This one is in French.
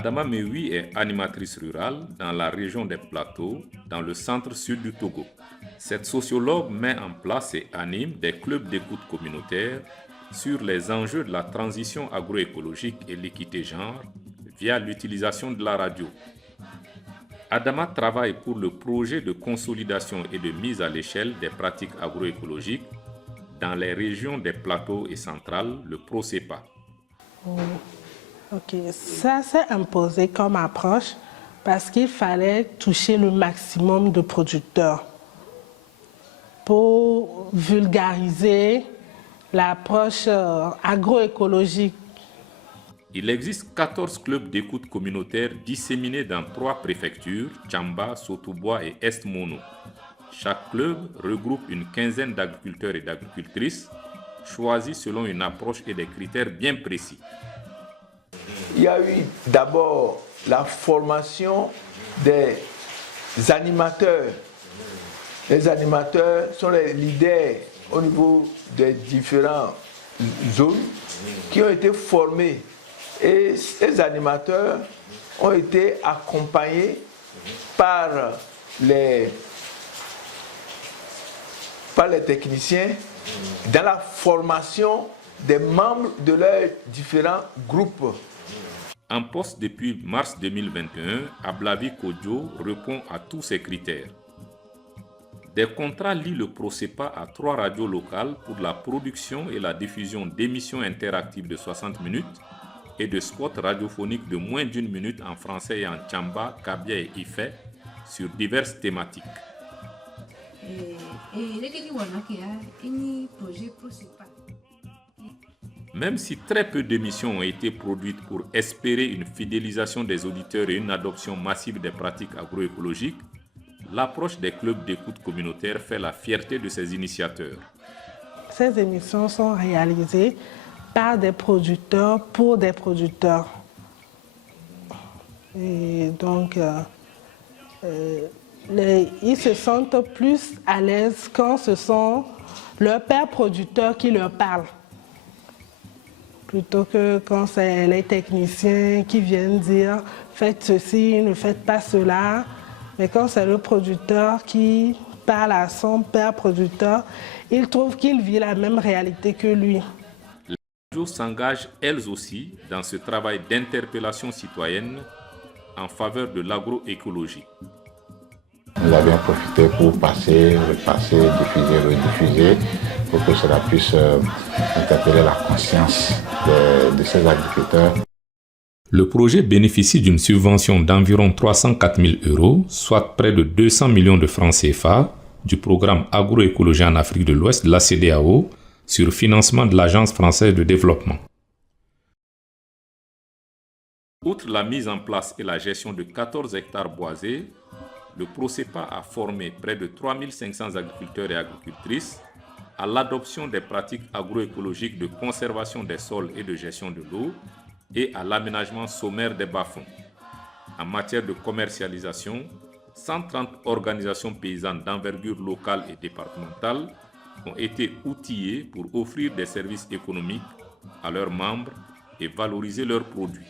Adama Mewi est animatrice rurale dans la région des Plateaux, dans le centre-sud du Togo. Cette sociologue met en place et anime des clubs d'écoute communautaire sur les enjeux de la transition agroécologique et l'équité genre via l'utilisation de la radio. Adama travaille pour le projet de consolidation et de mise à l'échelle des pratiques agroécologiques dans les régions des Plateaux et centrales, le PROCEPA. Ok, ça s'est imposé comme approche parce qu'il fallait toucher le maximum de producteurs pour vulgariser l'approche agroécologique. Il existe 14 clubs d'écoute communautaire disséminés dans 3 préfectures, Tchamba, Sotobois et Est-Mono. Chaque club regroupe une quinzaine d'agriculteurs et d'agricultrices choisis selon une approche et des critères bien précis. Il y a eu d'abord la formation des animateurs. Les animateurs sont les leaders au niveau des différentes zones qui ont été formés. Et ces animateurs ont été accompagnés par les techniciens dans la formation des membres de leurs différents groupes. En poste depuis mars 2021, Ablavi Kodjo répond à tous ces critères. Des contrats lient le PROCEPA à 3 radios locales pour la production et la diffusion d'émissions interactives de 60 minutes et de spots radiophoniques de moins d'1 minute en français et en Tchamba, Kabia et Ifé sur diverses thématiques. Même si très peu d'émissions ont été produites pour espérer une fidélisation des auditeurs et une adoption massive des pratiques agroécologiques, l'approche des clubs d'écoute communautaire fait la fierté de ses initiateurs. Ces émissions sont réalisées par des producteurs pour des producteurs. Et donc, ils se sentent plus à l'aise quand ce sont leurs pères producteurs qui leur parlent, plutôt que quand c'est les techniciens qui viennent dire « faites ceci, ne faites pas cela ». Mais quand c'est le producteur qui parle à son père producteur, il trouve qu'il vit la même réalité que lui. Les radios s'engagent elles aussi dans ce travail d'interpellation citoyenne en faveur de l'agroécologie. Nous avions profité pour passer, repasser, diffuser, rediffuser, pour que cela puisse interpeller la conscience de ces agriculteurs. Le projet bénéficie d'une subvention d'environ 304 000 €, soit près de 200 millions de francs CFA, du programme agroécologie en Afrique de l'Ouest de la CEDEAO, sur financement de l'Agence française de développement. Outre la mise en place et la gestion de 14 hectares boisés, le PROCEPA a formé près de 3 500 agriculteurs et agricultrices à l'adoption des pratiques agroécologiques de conservation des sols et de gestion de l'eau et à l'aménagement sommaire des bas-fonds. En matière de commercialisation, 130 organisations paysannes d'envergure locale et départementale ont été outillées pour offrir des services économiques à leurs membres et valoriser leurs produits.